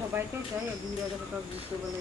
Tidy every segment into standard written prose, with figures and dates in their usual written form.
সবাইকে চাই দুইটা কথা বুঝতে বলে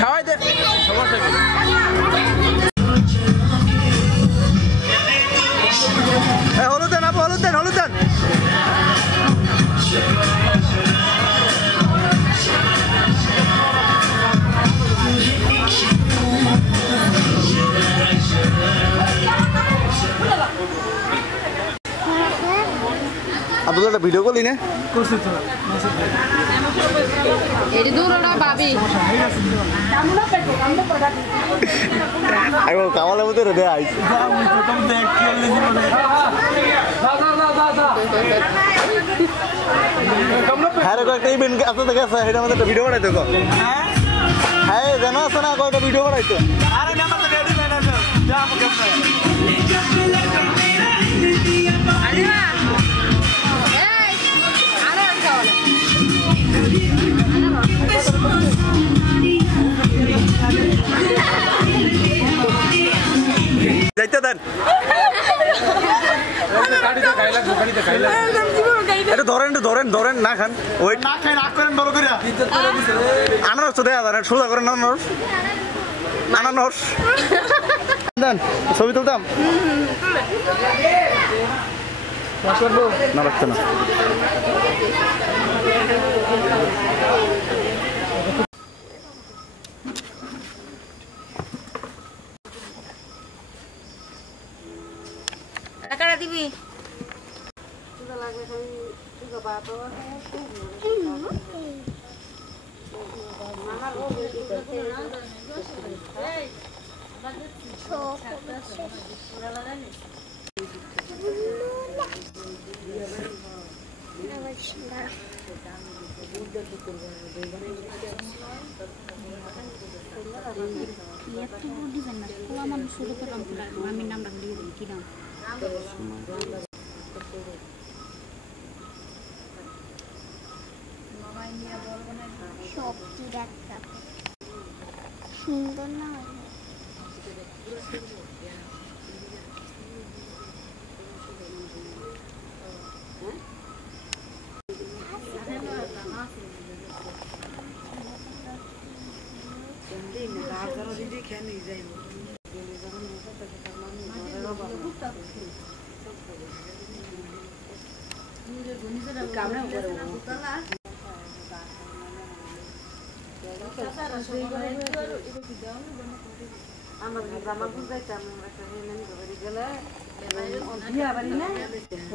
খাওয়াই দে হলুদ দেন আপু হলুদ দেন হলুদ দেন আব্দুল একটা ভিডিও করলি না করছি তো এডি দূরটা বাবি আইও কামালের মধ্যে রে আইছে হ্যাঁ রে কয়েকটা ইভেন্ট আছে তো গেছে এটা আমাদের একটা ভিডিও বানাইতো গো হ্যাঁ জানো আছে না কয়েকটা ভিডিও বানাইতো আরে না আমাদের রেডি ম্যানেজার যা আমাকে আরে না এই আরে আচ্ছা যাইতে দেন এটা ধরেন ধরেন না খান ওই না খাই রাগ করেন ভালো করে আনারস তো দেয়া যায় সোজা করেন আনারস দেন ছবি তুলতাম না রাখতো না টাকাটা দিবি আমি নামটা দিয়ে দিই কি নাম সবজি একটা সুন্দর না আমরা জামালপুর যাইতাম একটা গেলে বিয়া বাড়ি না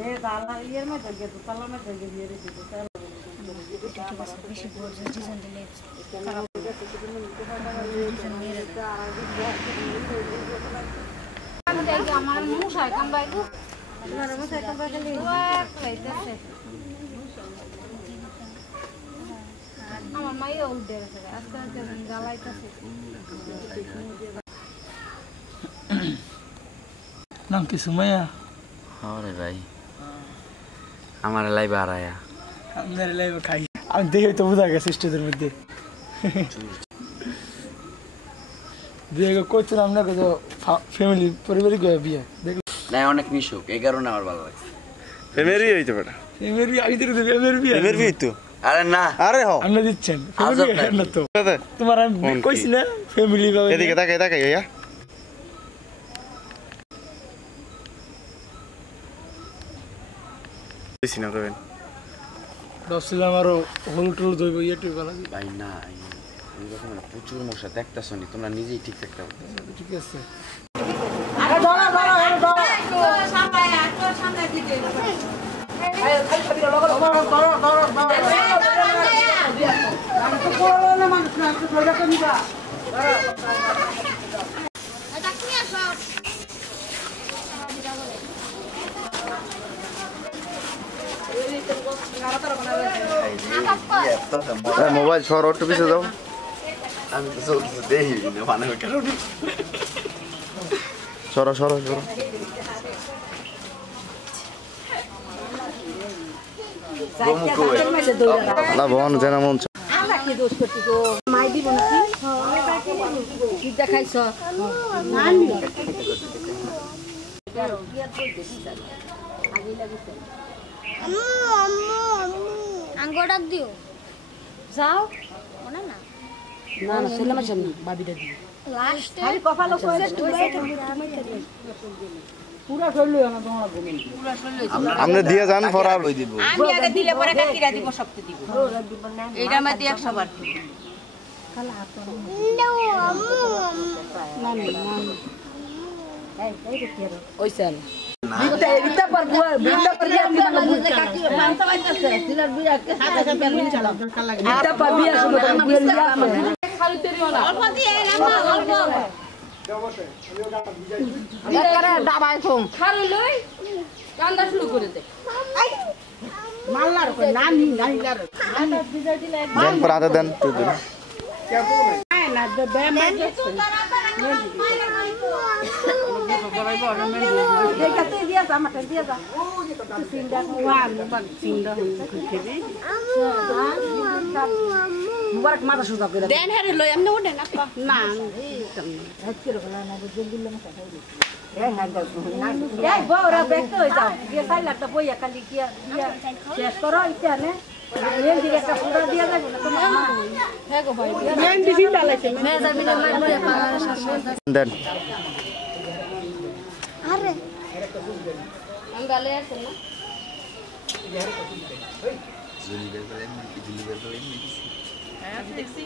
এ দালা ইয়ের মধ্যে গেছে তালার মধ্যে গিয়ে রেখে বেশি বড় ডিজাইন দিলে খারাপ আমার মশাই কামবাই গো তোমার মশাই কামবাই গেলে খাইতেছে আমার মাইও উঠে গেছে আজকে জ্বালাইতেছে নাম কি সুমাইয়া আরে ভাই আমার লাইভ আর আয়া আমার লাইভ খাই আমি দেখে তো বুঝা গেছে স্টেজের মধ্যে বিয়ে করছিলাম না কত ফ্যামিলি পারিবারিক বিয়ে দেখ না অনেক মিশুক এই কারণে আমার ভালো লাগছে ফ্যামিলি হইতে পারে ফ্যামিলি আইতে রে ফ্যামিলি বিয়ে তো আরে না আরে হ আপনি দিচ্ছেন ফ্যামিলি না তো তোমার আমি কইছি না ফ্যামিলি ভাবে এদিকে তাকাই ইয়া কইছি না কইবেন ভাবছিলাম আরো হলুদ টলুদ হইব ইয়ে লাগি ভাই না এরকম প্রচুর মশা দেখতেছ নি তোমরা নিজেই ঠিক থাকতে পারতেছ ঠিক আছে আরে ধরো ধরো এর ধরো সামনে একটু সামনে দিকে আয় খালি খালি ধরো ধরো ধরো ধরো আমি তো বললাম না মানুষ না একটু ধরে রাখো নিবা এটা কি আসো মোবাইল সর একটু পিছিয়ে যাও আমি তো চলতেছে দেখি না মানে কারণে সরো সরো সরো না ভন যেন মন আমরা কি দোষ করছি গো মাই দিব নাকি কি দেখাইছ নানি আঙ্গো ডাক দিও যাও ওনা না না না ছেলেমার সামনে ভাবিটা দিই লাস্ট খালি কপাল কইছে পুরা শরীর না তোমরা ঘুমিয়ে পুরা শরীর আমরা দিয়ে যান পর আর দিব আমি আগে দিলে পরে কাকিরা দিব সবতে দিব এইটার মধ্যে 100 বার দিব ওইছেন বিটা পর বুয়া বিটা পর বিয়া কি মানে বুঝতে কাকি মানতে পারতেছে দিলার বিয়া কে সাথে সাথে মিল ছাড়া বিটা পর বিয়া শুনে তো বুয়া বিয়া খালি তেরিও না অল্প দিয়ে রান্না অল্প একারে দাবাই থম খালি লই রান্না শুরু করে দে মাল্লার কো নানি নাইলার দেন পর হাতে দেন তুই দিন না দে বে মে দেখাতে দিয়া জামাটা দিয়া যা সিংডা ওয়া সিংডা খেবে মুবারক মাথা সুজা করে দেন হেরে লই আমনে ওঠে না না আজকে বলা না জলদি লম কথা এই হাঁদা না এই বউরা দেখতে হই যাও যে সাইলাটা বইয়া খালি কি শেষ করো ইতানে মেন দিকে একটা পুরা দিয়া যাবে না তোমার মা হ্যাঁ গো ভাই মেন দিবি ডালাইছে মে যাবি না মাই বইয়া পাওয়ার শাসন দেন আরে আমি গালে আছে না জুলি বের করে জুলি বের করে দেখছি